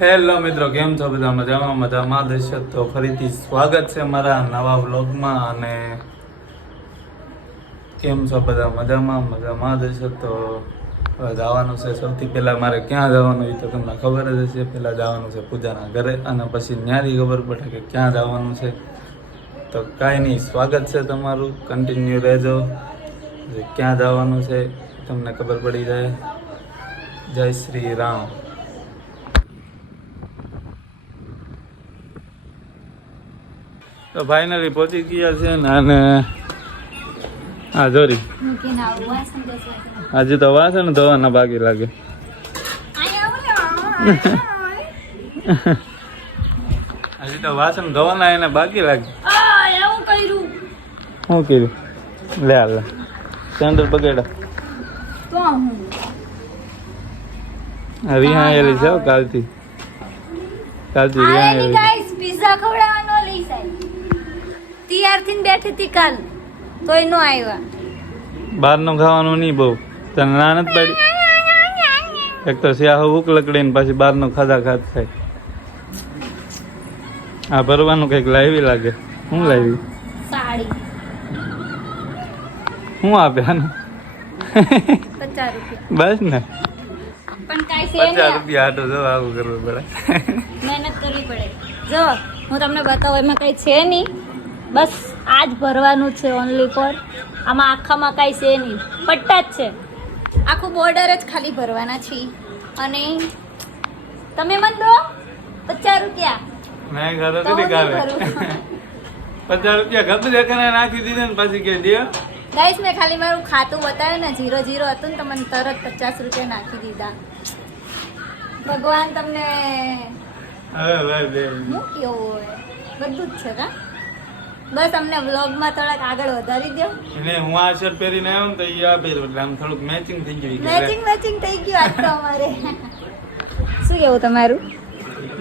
Hello મિત્રો, કેમ છો બધા? મજામાં દર્શક. તો ફરીથી સ્વાગત છે મારા નવા વ્લોગમાં. અને કેમ છો બધા? મજામાં દર્શક. તો જવાનું છે, સૌથી પહેલાં મારે ક્યાં જવાનું એ તો તમને ખબર જ હશે. પહેલાં જવાનું છે પૂજાના ઘરે, અને પછી ન્યારી ખબર પડે કે ક્યાં જવાનું છે. તો કાંઈ નહીં, સ્વાગત છે તમારું, કન્ટિન્યુ રહેજો. ક્યાં જવાનું છે તમને ખબર પડી જાય. જય શ્રી રામ. તો ફાઇનલી પહોંચી ગયા છે ને. અને હા જોરી, હજી તો વાસણ ધોવાના બાકી લાગે. હજી તો વાસણ ધોવાના એને બાકી લાગે. શું કર્યું? લે હાલ સેન્ડલ પકડા. રિહા એલી છે કાલથી રિહા એલી. પિઝા ખવડાવવાનો લઈ સાહેબ તૈયાર થઈને બેઠી હતી કાલ, તોય નો આવ્યા. બહારનું ખાવાનું નહીં બહુ, તને ના નથી પડી? એક તો સ્યાહ ભૂખ લકડીને પછી બહારનું ખાધા થાય. આ ભરવાનું કંઈક લાવી લાગે. શું લાવી? સાડી. શું આપે આને? 50 રૂપિયા બસ ને, પણ કાઈ છે 50 રૂપિયા આટો જો આવું કરવું પડે. મહેનત કરવી પડે. જો હું તમને બતાવું, એમાં કઈ છે નહીં, બસ આ જ ભરવાનું છે ઓનલી ફોર. આમાં આખામાં કાંઈ છે નહીં, પટ્ટા જ છે. આખું બોર્ડર જ ખાલી ભરવાના છે. અને તમે મન દો 50 રૂપિયા. મેં ઘરે નથી ગાવે. 50 રૂપિયા ગપ દેખાને નાખી દીધા ને પછી કે દે. ગાઈસ મેં ખાલી મારું ખાતું બતાવ્યું ને, 00 હતું ને, તો મને તરત 50 રૂપિયા નાખી દીધા. ભગવાન તમને હવે હું કેવું હોય બધું જ છે કા. બસ અમને વ્લોગમાં થોડાક આગળ વધારી દો. એને હું આ શર્ટ પહેરીને આવ્યો ને તો એ આ પહેર્યું એટલે આમ થોડુંક મેચિંગ થઈ ગયું. મેચિંગ થઈ ગયું આજ તો અમારે. શું કેવું તમારું?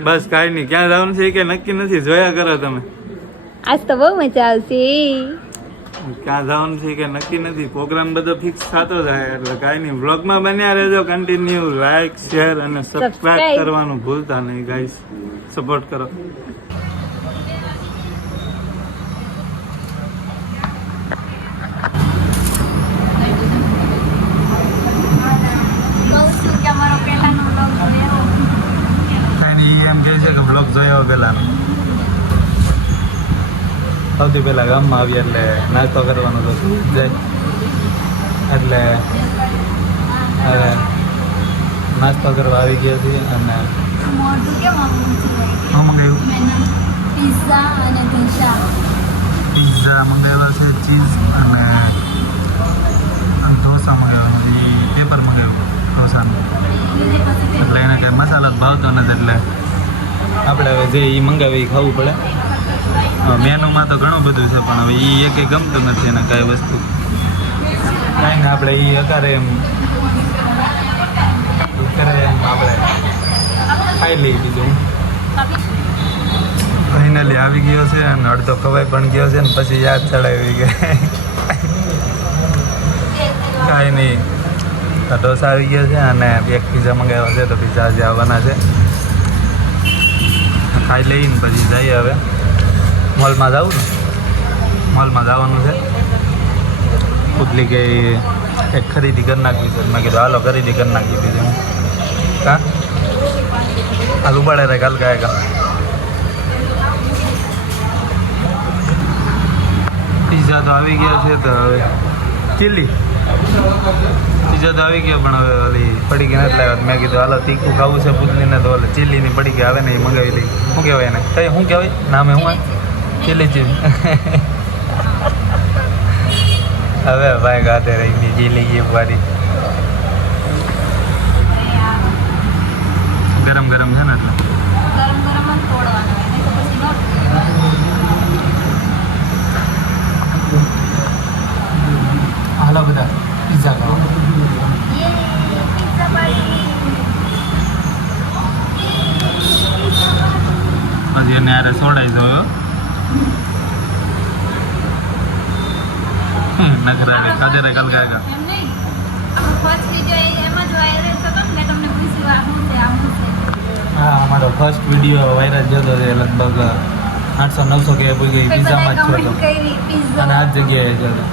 બસ કાંઈ નહીં. ક્યાં જવાનું છે કે નક્કી નથી, જોયા કરો તમે. આજ તો બહુ મજા આવશે. ક્યાં જવાનું છે કે નક્કી નથી, પ્રોગ્રામ બધો ફિક્સ થતો જાય. એટલે કાંઈ નહીં, વ્લોગમાં બન્યા રહેજો કન્ટિન્યુ. લાઈક, શેર અને સબસ્ક્રાઇબ કરવાનું ભૂલતા નહીં ગાઈસ. સપોર્ટ કરો. એમ કહે છે કે બ્લોગ જોયો પેલાનો. સૌથી પહેલા ગામમાં આવીએ એટલે નાસ્તો કરવાનો તો જાય. એટલે હવે નાસ્તો કરવા આવી ગયા છીએ. અને શું મંગાવ્યું? પિઝા અને પિઝા મંગાવ્યા છે, ચીઝ અને ઢોસા મંગાવ્યા. એ પેપર મંગાવ્યું ઢોસાનું. એટલે એને કંઈ મસાલો ભાવતો નથી, એટલે આપણે હવે જે એ મંગાવી એ ખાવું પડે. મેનુમાં તો ઘણું બધું છે, પણ હવે એ એકે ગમતું નથી એને કાંઈ વસ્તુ. કાંઈ ને આપણે એ અકારે એમ આપણે ખાઈ લઈએ. બીજું ફાઇનલી આવી ગયો છે, અને અડધો ખવાઈ પણ ગયો છે, ને પછી યાદ ચડાવી ગઈ. કાંઈ નહીં, ઢોસા આવી ગયા છે અને એક પીઝા મંગાવ્યા છે. તો પીઝા આજે આવવાના છે. ખાઈ લઈને પછી જઈએ. હવે મોલમાં જવું ને, મોલમાં જવાનું છે. પુતલી કે એક ખરીદી કરી નાખી છે. મેં કીધું હાલો ખરીદી કરી નાખી દીધી. હું હા હાલ ઉબાડે રે કાલ ગાયકા. પીઝા તો આવી ગયા છે. તો હવે ચીલી પીઝા તો આવી ગયા, પણ હવે ઓલી પડી ગઈ નથી લાવ્યા. મેં કીધું હાલો તીખું ખાવું છે પુતલીને, તો ઓલે ચીલીની પડી ગઈ આવે ને એ મંગાવી લઈ. શું કહેવાય એને? કઈ શું કહેવાય નામે? શું ચીલી ચીઝ. હવે ભાઈ ગાતે રહી ગઈ ચીલી ગઈ વારી. ગરમ ગરમ છે ને એટલે હાલો બધા પિઝા ખાવા. પછી એને યારે સોડાઈ જોયો નખરા રે કાદે રે કલ ગાયગા. ફર્સ્ટ વિડિયો એમાં જ વાયરલ થતો ને, મેં તમને પૂછ્યું આ શું છે. હા મારો ફર્સ્ટ વિડીયો વાયરલ જતો છે લગભગ 800-900 કે ભૂલ ગઈ પિઝામાં જ છો તો અને આ જ જગ્યાએ જતો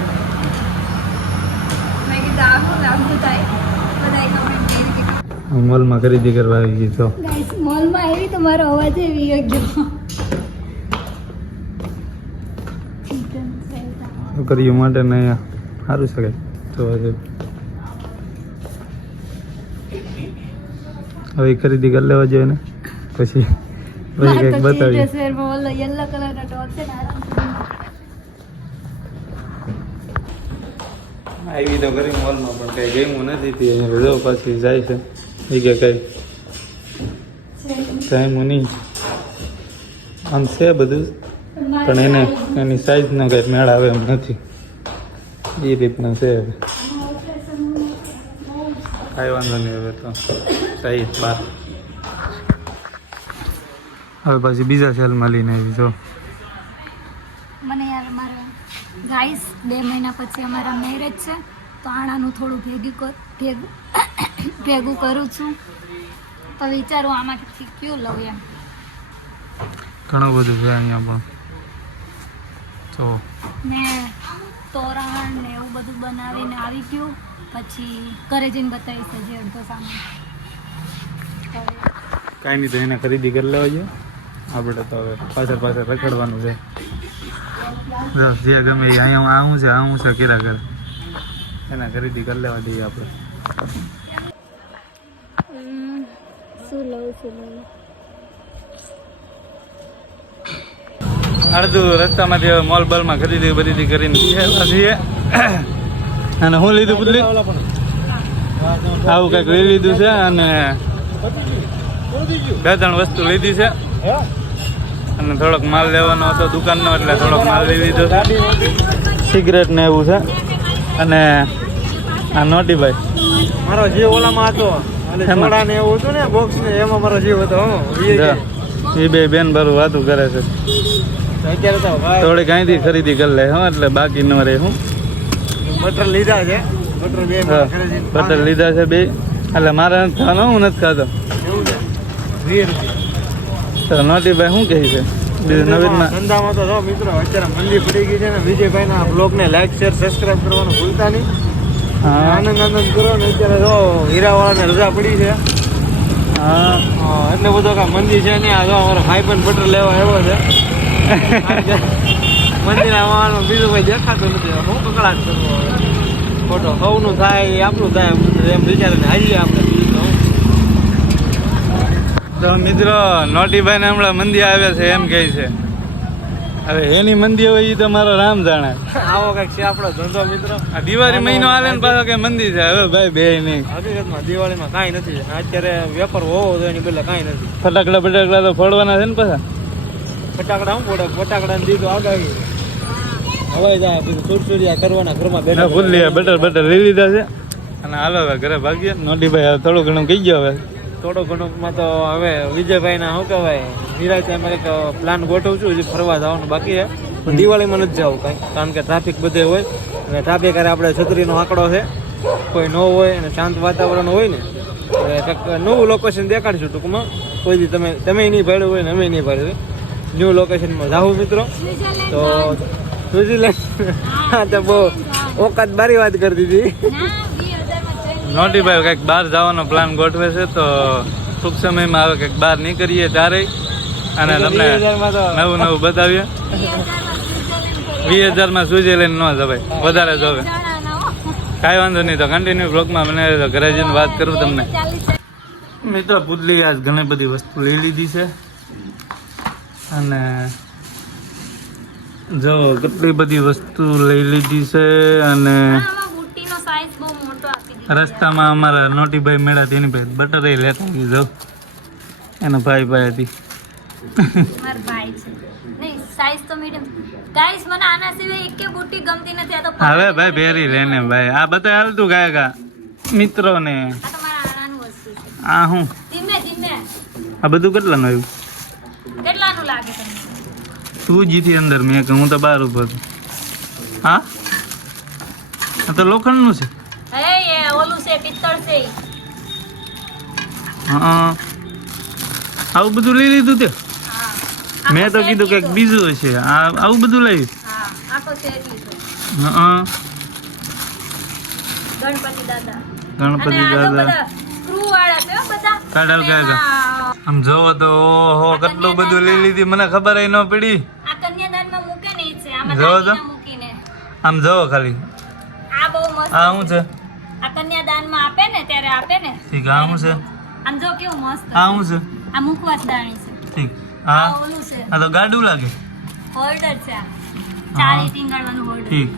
મોલમાં ખરીદી કરવા આવી ગઈ તો મોલમાં આવી તો મારો અવાજ એવી ગયો છોકરીઓ માટે ને સારું શકે તો હવે ખરીદી કરી લેવા જોઈએ ને પછી કંઈક બતાવીએ યલો કલરનો ટોપ છે ને આવી તો કરી મોલમાં પણ કઈ ગેમું નથી તે જો પાછી જાય છે એ કે કઈ ટાઈમ નહીં આમ છે બધું પણ એને એની સાઈઝનો કંઈ મેળ આવે એમ નથી એ રીતના છે હવે કાંઈ વાંધો નહીં હવે તો સાઈઝ બાર હવે પાછી બીજા સેલમાં લઈને આવી જો મને યાર મારા ગાઈસ 2 મહિના પછી અમારા મેરેજ છે તો આણાનું થોડું ભેગું કરું છું તો વિચારું આમાંથી કયું લઉં એમ ઘણું બધું છે અહીંયા પણ તો ને તોરણ ને એવું બધું બનાવીને આવી ગયું પછી ઘરે જઈને બતાવીશ જે અડધો સામાન કાંઈ નહીં તો એને ખરીદી કરી લેવા જોઈએ આપણે તો હવે પાછળ રખડવાનું છે જે ગમે એ અહીંયા આવું છે કિરા કરે એના ખરીદી કરી લેવા દઈએ આપણે શું લઉં અડધું રસ્તામાંથી મોલ બલમાં ખરીદી કરીને આવ્યા છીએ અને હું લીધું પુતલી આવું કંઈક લઈ લીધું છે અને 2-3 વસ્તુ લીધી છે અને થોડોક માલ લેવાનો હતો દુકાનનો એટલે થોડોક માલ લઈ લીધો સિગરેટ ને એવું છે અને આ નોટીભાઈ મારો જીવ ઓલામાં હતો અને સોડા ને એવું હતું ને બોક્સ ને એમાં મારો જીવ હતો એ બે બેન બરું વાતું કરે છે અત્યારે તો થોડીક અહીંથી ખરીદી કરી લે હા એટલે બાકી ન રહે હું બટર લીધા છે બટર બે બટર લીધા છે બે એટલે મારે નથી ખાવાનો હું નથી ખાતો એવું છે 20 રૂપિયા તો નોટીભાઈ શું કહે છે બીજું નવીનમાં ધંધામાં તો જો મિત્રો અત્યારે મંદી પડી ગઈ છે ને વિજયભાઈના બ્લોગને લાઈક શેર સબસ્ક્રાઇબ કરવાનું ભૂલતા નહીં હા આનંદ કરો ને અત્યારે જો હીરાવાળાને રજા પડી છે હા એટલે બધો કાંઈ મંદી છે ને આ જો અમારો ભાઈ પણ બટર લેવા આવ્યો છે મંદિર આવવાનું બીજું કોઈ દેખાતું નથી હું કકડાટ કરવો ખોટો સૌનું થાય એ આપણું થાય એમ વિચારીને આવીએ આપણે તો મિત્રો નોટીભાઈને હમણાં મંદી આવે છે એમ કહે છે હવે એની મંદી હોય એ તો મારો રામ જાણે આવો કંઈક છે આપણો ધંધો મિત્રો આ દિવાળી મહિનો આવે ને પાછો કે મંદી છે હવે ભાઈ બે નહીં હકીકતમાં દિવાળીમાં કાંઈ નથી અત્યારે વેપાર હોવો જોઈએ એની બદલે કાંઈ નથી ફટાકડા બટાકડા તો ફોડવાના છે ને પાછા ફટાકડા શું પડે ફટાકડાને દીધું આગાહી હવાઈ જાય બીજું સુરસુરિયા કરવાના ઘરમાં બેઠા ભૂલી બટર લઈ લીધા છે અને હાલો હવે ઘરે ભાગીએ નોટીભાઈ હવે થોડું ઘણું કહી ગયો હવે થોડો ઘણોમાં તો હવે વિજયભાઈના શું કહેવાય નિરાશ એમાં એક પ્લાન ગોઠવું છું હજી ફરવા જવાનું બાકી છે પણ દિવાળીમાં નથી જવું કાંઈ કારણ કે ટ્રાફિક બધે હોય અને ટ્રાફિક અરે આપણે છત્રીનો આંકડો છે કોઈ ન હોય અને શાંત વાતાવરણ હોય ને એટલે કંઈક નવું લોકેશન દેખાડશું ટૂંકમાં કોઈ દી તમે નહીં ભાડ્યું હોય ને અમે નહીં ભાડ્યું હોય ન્યૂ લોકેશનમાં જાઉં મિત્રો તો સ્વિટરલેન્ડ હા તો બહુ ઓકાત બારી વાત કરી દીધી નોટીભાઈ કંઈક બહાર જવાનો પ્લાન ગોઠવે છે તો ટૂંક સમયમાં આવે કંઈક બહાર નીકળીએ ત્યારે અને તમને નવું બતાવીએ 20,000માં સ્વિટરલેન્ડ ન જવાય વધારે જોવે કાંઈ વાંધો નહીં તો કન્ટિન્યુ બ્લોગમાં મને ઘરે જઈને વાત કરું તમને મિત્રો પુતલી આજ ઘણી બધી વસ્તુ લઈ લીધી છે અને જો કેટલી બધી વસ્તુ લઈ લીધી છે અને રસ્તામાં અમારા નોટીભાઈ મેળા તેની ભાઈ બટર લેતા આવી જાઉં એનો ભાઈ હતી મારા ભાઈ છે નહીં સાઈઝ તો મીડિયમ ગાઈસ મને આના સિવાય એકે બુટ્ટી ગમતી નથી આ તો હવે ભાઈ પહેરી લેને ભાઈ આ બધા હાલતું ગાયકા મિત્રોને આ તો મારા આનાનું વસ્તુ છે આ હું ધીમે ધીમે આ બધું કેટલાનું આવ્યું કેટલાનું લાગે તમને તું જીથી અંદર મેં કે હું તો બહાર ઉભો છું હા આ તો લોખંડનું છે એ ઓલું છે પિત્તળ છે હા આવું બધું લઈ લીધું તે હા મેં તો કીધું કંઈક બીજું હશે આવું બધું લાવ્યું હા આખો સેટ લીધો હા ગણપતિ દાદા ગણપતિ અને આ તો દાદા બધા સ્ક્રૂ વાળા છે હો બધા કાઢાવ અને કાઢાવ. એમાં આમ જોવો તો ઓહો કેટલું બધું લઈ લીધી મને ખબર ન પડી આ કન્યાદાનમાં મૂકે ને ઈ છે આમાં જોવો તો. દાગીના મૂકીને આમ જોવો ખાલી આ બહુ મસ્ત આ શું છે આ કન્યાદાનમાં આપે ને ત્યારે આપે ને ઠીક આ શું છે આમ જો કેવું મસ્ત આ શું છે આ મુખવાસ દાણી છે ઠીક આ આ ઓલું છે આ તો ગાડું લાગે હોલ્ડર છે આ ચારી ટીંગાડવાનું હોલ્ડર ઠીક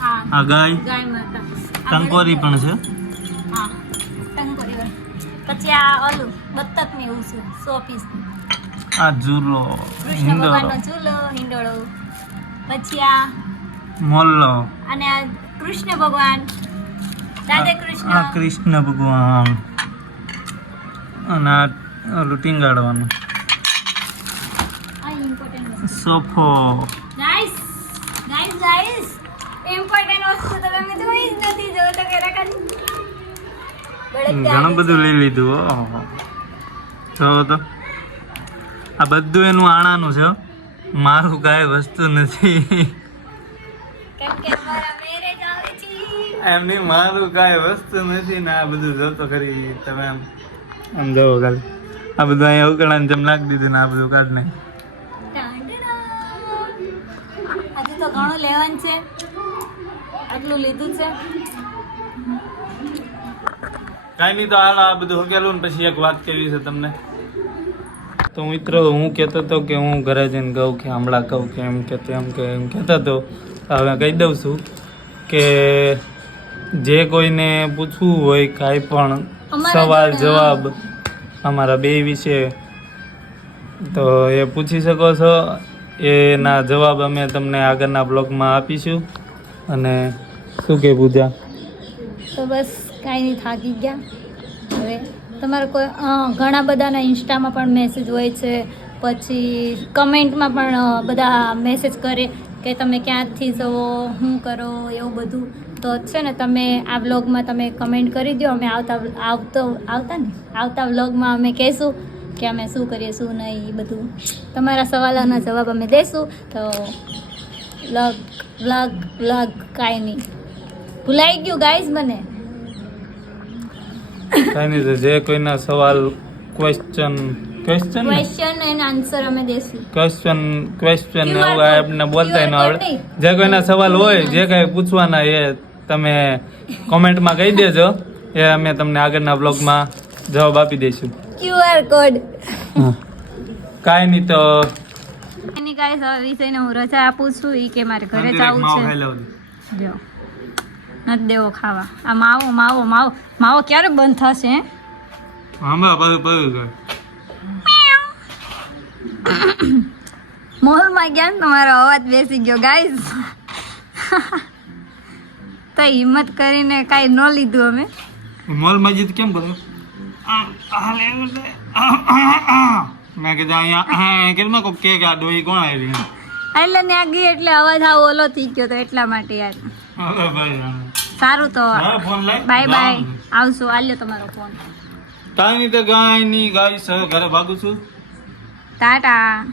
હા આ ગાય ગાય માતા ટંકોરી પણ છે હા ટંકોરી વાળી. પછી આ ઓલું બત્તક ને એવું છે 100 પીસ આ ઝૂલો કૃષ્ણ હિંડોળો ભગવાનનો ઝૂલો હિંડોળો પછી આ મોલ્લો અને આ કૃષ્ણ ભગવાન રાધે આ કૃષ્ણ કૃષ્ણ ભગવાન અને આ ઓલું ટીંગાડવાનું આ ઇમ્પોર્ટન્ટ વસ્તુ સોફો ગાઈસ ઇમ્પોર્ટન્ટ વસ્તુ તો તમે જોઈ જ નથી જો તો કે રાખવાની ઘણું બધું લઈ લીધું ઓહો જો તો આ બધું એનું આણાનું છે હો. મારું કાંઈ વસ્તુ નથી કેમ કે અમારા મેરેજ આવે છે એમની મારું કાંઈ વસ્તુ નથી ને આ બધું જોતો ખરી તમે આમ જોવો ખાલી આ બધું અહીંયા ઉકળાને જેમ નાખી દીધું ને આ બધું કાઢ નાખ હજુ તો ઘણું લેવાનું છે આટલું લીધું છે કાંઈ નહીં તો હાલ આ બધું હકેલું ને પછી એક વાત કેવી છે તમને તો મિત્રો હું કહેતો હતો કે હું ઘરે જઈને કહું કે હમણાં કહું કે એમ કે તેમ કે એમ કહેતો હતો હવે કહી દઉં છું કે જે કોઈને પૂછવું હોય કાંઈ પણ સવાલ જવાબ અમારા બે વિશે તો એ પૂછી શકો છો એના જવાબ અમે તમને આગળના બ્લોગમાં આપીશું અને શું કે પૂજા તો બસ કાંઈ નહીં થાકી ગયા હવે તમારે કોઈ ઘણા બધાના ઇન્સ્ટામાં પણ મેસેજ હોય છે પછી કમેન્ટમાં પણ બધા મેસેજ કરે કે તમે ક્યાંથી જવો શું કરો એવું બધું તો છે ને તમે આ વ્લોગમાં તમે કમેન્ટ કરી દો અમે આવતા વ્લોગમાં અમે કહેશું કે અમે શું કરીએ શું નહીં એ બધું તમારા સવાલોના જવાબ અમે દઈશું તો વ્લોગ કાંઈ નહીં ભૂલાઈ ગયું ગાઈઝ મને કાંઈ નહીં તો જે કોઈના સવાલ ક્વેશ્ચન એન્ડ આન્સર અમે દઈશું ક્વેશ્ચન QR એવું આપણે બોલતા ન QR આવડે નહીં. જે કોઈના સવાલ હોય જે કાંઈ પૂછવાના એ તમે કોમેન્ટમાં કહી દેજો એ અમે તમને આગળના બ્લોગમાં જવાબ આપી દઈશું QR કોડ કાંઈ નહીં તો એની કાંઈ હવે વિષયને હું રજા આપું છું એ કે મારે ઘરે જવું છે જો નથી દેવો ખાવા આ માવો ક્યારે બંધ થશે હે? મોલમાં ગયા ને તમારો અવાજ બેસી ગયો ગાઈઝ તો હિંમત કરીને કાંઈ ન લીધું અમે મોલમાં જીત કેમ બોલો મેં કીધું અહીંયા કેમ કોઈ કે આ ડોહી કોણ આવી એટલે ત્યાં ગઈ એટલે અવાજ આવો ઓલો થઈ ગયો તો એટલા માટે યાર સારું તો બાય બાય આવશો આલ્યો તમારો ફોન કાંઈ નહીં તો કાંઈ નહીં ગાઈસ હવે ઘરે ભાગું છું ટાટા